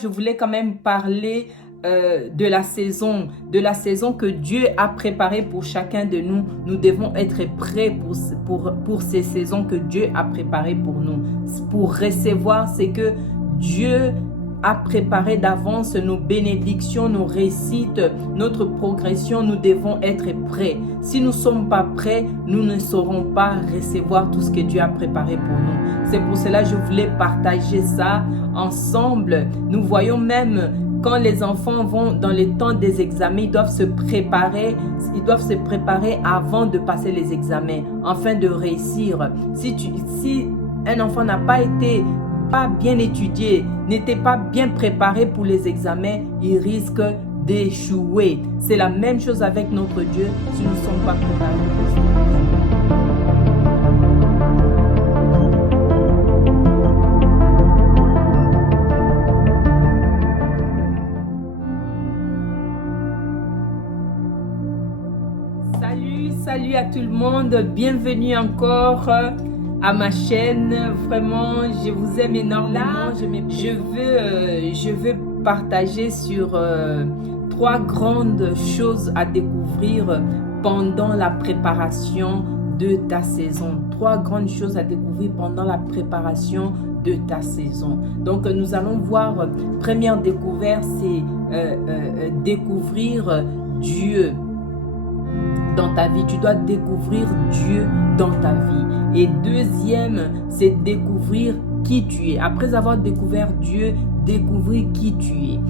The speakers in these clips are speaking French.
Je voulais quand même parler de la saison que Dieu a préparée pour chacun de nous. Nous devons être prêts pour ces saisons que Dieu a préparées pour nous. Pour recevoir ce que Dieu a préparé d'avance, nos bénédictions, nos réussites, notre progression, nous devons être prêts. Si nous ne sommes pas prêts, nous ne saurons pas recevoir tout ce que Dieu a préparé pour nous. C'est pour cela que je voulais partager ça ensemble. Nous voyons même quand les enfants vont dans les temps des examens, ils doivent se préparer avant de passer les examens, afin de réussir. Si un enfant n'a pas bien étudié, n'était pas bien préparé pour les examens, il risque d'échouer. C'est la même chose avec notre Dieu si nous ne sommes pas préparés. Salut à tout le monde, bienvenue encore à ma chaîne. Vraiment, je vous aime énormément. Je veux partager sur 3 grandes choses à découvrir pendant la préparation de ta saison. 3 grandes choses à découvrir pendant la préparation de ta saison. Donc, nous allons voir, première découverte, c'est découvrir Dieu dans ta vie. Tu dois découvrir Dieu dans ta vie. Et deuxième, c'est découvrir qui tu es. Après avoir découvert Dieu, découvrir qui tu es.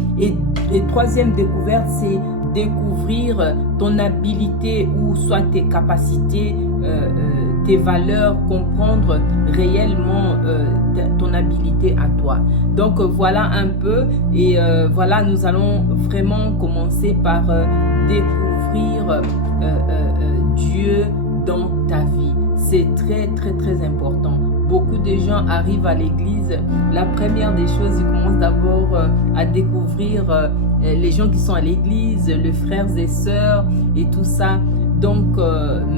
Et troisième découverte, c'est découvrir ton habilité ou soit tes capacités, tes valeurs, comprendre réellement ton habilité à toi. Donc voilà un peu. Et voilà, nous allons vraiment commencer par découvrir Dieu dans ta vie. C'est très très très important. Beaucoup de gens arrivent à l'église. La première des choses, ils commencent d'abord à découvrir les gens qui sont à l'église, les frères et sœurs et tout ça. Donc,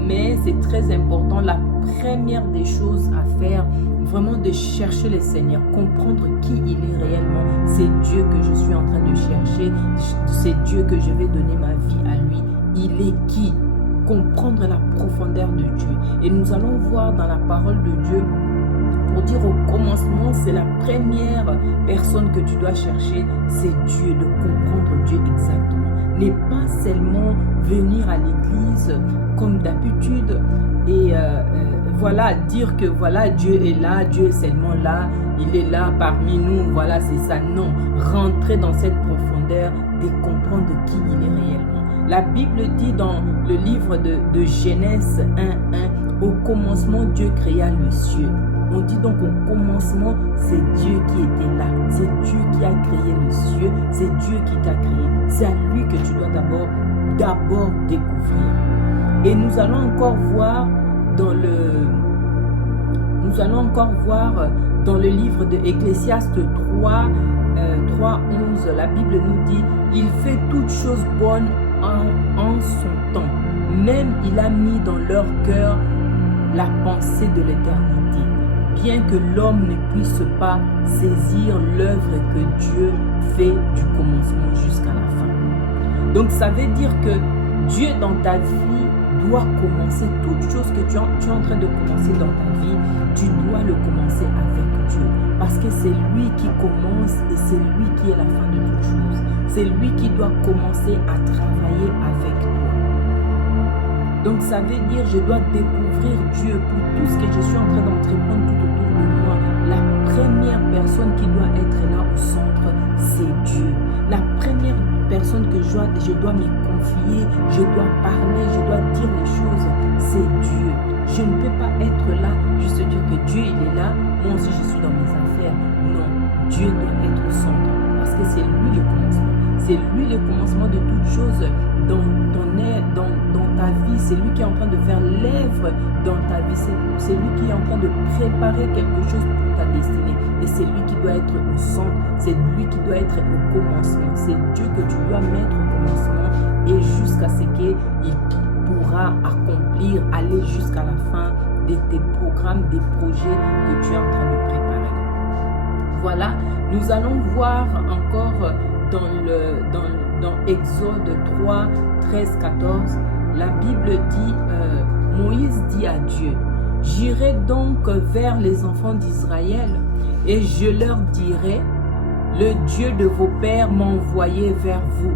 mais c'est très important. La première des choses à faire, vraiment de chercher le Seigneur, comprendre qui il est réellement. C'est Dieu que je suis en train de chercher. C'est Dieu que je vais donner ma vie à lui. Il est qui? Comprendre la profondeur de Dieu. Et nous allons voir dans la parole de Dieu, pour dire au commencement, c'est la première personne que tu dois chercher, c'est Dieu, de comprendre Dieu exactement. N'est pas seulement venir à l'église comme d'habitude et voilà, dire que voilà, Dieu est là, Dieu est seulement là, il est là parmi nous, voilà, c'est ça. Non, rentrer dans cette profondeur de comprendre qui il est réellement. La Bible dit dans le livre de Genèse 1:1, au commencement, Dieu créa le ciel. On dit donc au commencement, c'est Dieu qui était là. C'est Dieu qui a créé le ciel. C'est Dieu qui t'a créé. C'est à lui que tu dois d'abord découvrir. Et nous allons encore voir dans le livre de Ecclésiaste 3:11, la Bible nous dit, il fait toutes choses bonnes en son temps. Même il a mis dans leur cœur la pensée de l'éternité, bien que l'homme ne puisse pas saisir l'œuvre que Dieu fait du commencement jusqu'à la fin. Donc ça veut dire que Dieu dans ta vie doit commencer toute chose que tu es en train de commencer dans ta vie, tu dois le commencer avec Dieu. Parce que c'est lui qui commence et c'est lui qui est la fin de toute chose. C'est lui qui doit commencer à travailler avec toi. Donc ça veut dire je dois découvrir Dieu pour tout ce que je suis en train d'entreprendre tout autour de moi. La première personne qui doit être là au centre, c'est Dieu. La première personne que je dois me confier, je dois parler, je dois dire les choses, c'est Dieu. Je ne peux pas être là, juste dire que Dieu il est là, moi aussi je suis dans mes affaires. Non, Dieu doit être au centre parce que c'est lui le commencement. C'est lui le commencement de toutes choses dans ta vie. C'est lui qui est en train de faire l'œuvre dans ta vie. C'est lui qui est en train de préparer quelque chose pour ta destinée. Et c'est lui qui doit être au centre. C'est lui qui doit être au commencement. C'est Dieu que tu dois mettre au commencement et jusqu'à ce qu'il pourra accomplir, aller jusqu'à la fin de tes programmes, des projets que tu es en train de préparer. Voilà, nous allons voir encore dans Exode 3, 13, 14, la Bible dit, Moïse dit à Dieu, « J'irai donc vers les enfants d'Israël et je leur dirai, le Dieu de vos pères m'a envoyé vers vous.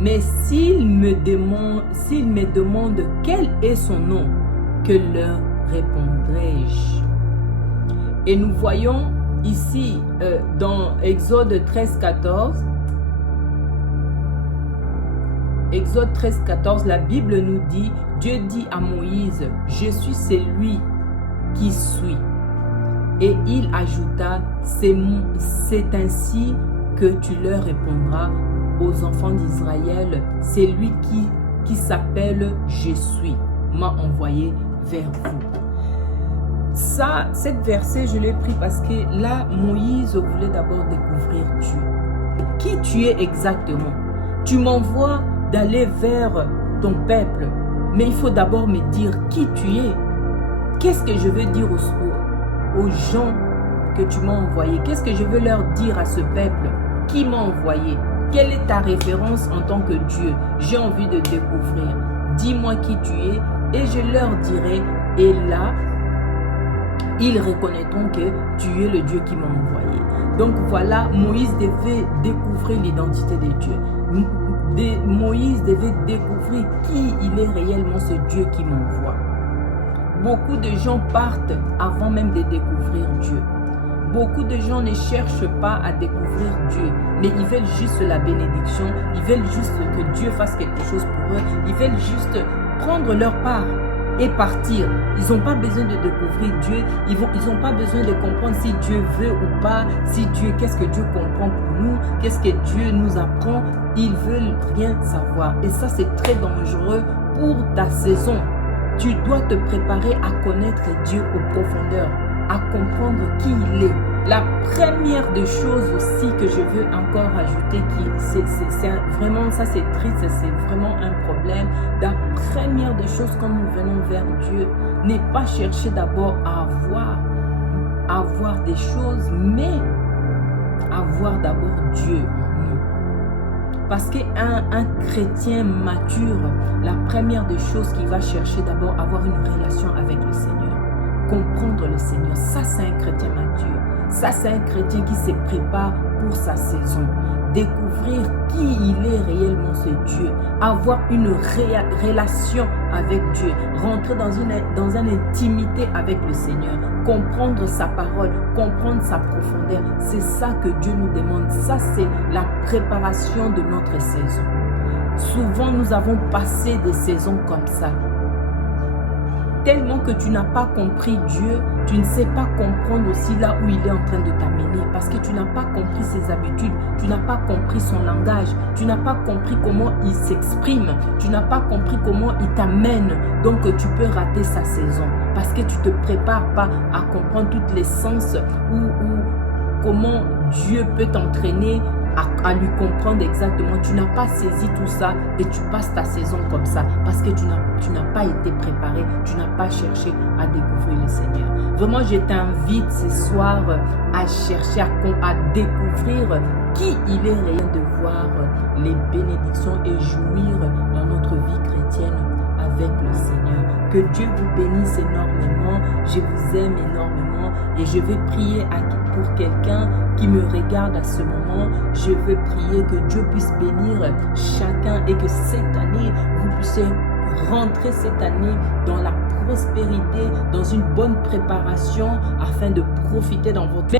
Mais s'ils me demandent quel est son nom, que leur répondrai-je » Et nous voyons ici dans Exode 13, 14, Exode 13, 14, la Bible nous dit, Dieu dit à Moïse, « Je suis celui qui suis. » Et il ajouta, « C'est ainsi que tu leur répondras aux enfants d'Israël, c'est lui qui s'appelle « Je suis » m'a envoyé vers vous. » Cette verset, je l'ai pris parce que là, Moïse voulait d'abord découvrir Dieu. Qui tu es exactement? Tu m'envoies d'aller vers ton peuple, mais il faut d'abord me dire qui tu es. Qu'est-ce que je veux dire aux gens que tu m'as envoyés? Qu'est-ce que je veux leur dire à ce peuple? Qui m'a envoyé? Quelle est ta référence en tant que Dieu? J'ai envie de découvrir. Dis-moi qui tu es et je leur dirai. Et là, ils reconnaîtront que tu es le Dieu qui m'a envoyé. Donc voilà, Moïse devait découvrir l'identité de Dieu. Moïse devait découvrir qui il est réellement, ce Dieu qui m'envoie. Beaucoup de gens partent avant même de découvrir Dieu. Beaucoup de gens ne cherchent pas à découvrir Dieu, mais ils veulent juste la bénédiction, ils veulent juste que Dieu fasse quelque chose pour eux, ils veulent juste prendre leur part et partir. Ils n'ont pas besoin de découvrir Dieu, ils n'ont pas besoin de comprendre si Dieu veut ou pas, qu'est-ce que Dieu comprend pour nous, qu'est-ce que Dieu nous apprend. Ils veulent rien savoir. Et ça, c'est très dangereux pour ta saison. Tu dois te préparer à connaître Dieu aux profondeurs, à comprendre qui il est. La première des choses aussi que je veux encore ajouter, vraiment, ça c'est triste, c'est vraiment un problème. La première des choses quand nous venons vers Dieu, n'est pas chercher d'abord à avoir des choses, mais avoir d'abord Dieu en nous. Parce qu'un chrétien mature, la première des choses qu'il va chercher d'abord, avoir une relation avec le Seigneur, comprendre le Seigneur. Ça, c'est un chrétien mature. Ça, c'est un chrétien qui se prépare pour sa saison. Découvrir qui il est réellement, ce Dieu. Avoir une relation avec Dieu. Rentrer dans une intimité avec le Seigneur. Comprendre sa parole, comprendre sa profondeur. C'est ça que Dieu nous demande. Ça, c'est la préparation de notre saison. Souvent, nous avons passé des saisons comme ça. Tellement que tu n'as pas compris Dieu, tu ne sais pas comprendre aussi là où il est en train de t'amener. Parce que tu n'as pas compris ses habitudes, tu n'as pas compris son langage, tu n'as pas compris comment il s'exprime, tu n'as pas compris comment il t'amène. Donc tu peux rater sa saison. Parce que tu ne te prépares pas à comprendre tous les sens ou comment Dieu peut t'entraîner à lui comprendre exactement. Tu n'as pas saisi tout ça et tu passes ta saison comme ça parce que tu n'as pas été préparé, tu n'as pas cherché à découvrir le Seigneur. Vraiment, je t'invite ce soir à chercher à découvrir qui il est réel, de voir les bénédictions et jouir dans notre vie chrétienne avec le Seigneur. Que Dieu vous bénisse énormément. Je vous aime énormément et je vais prier pour quelqu'un qui me regarde à ce moment. Je veux prier que Dieu puisse bénir chacun et que cette année, vous puissiez rentrer cette année dans la prospérité, dans une bonne préparation afin de profiter dans votre vie.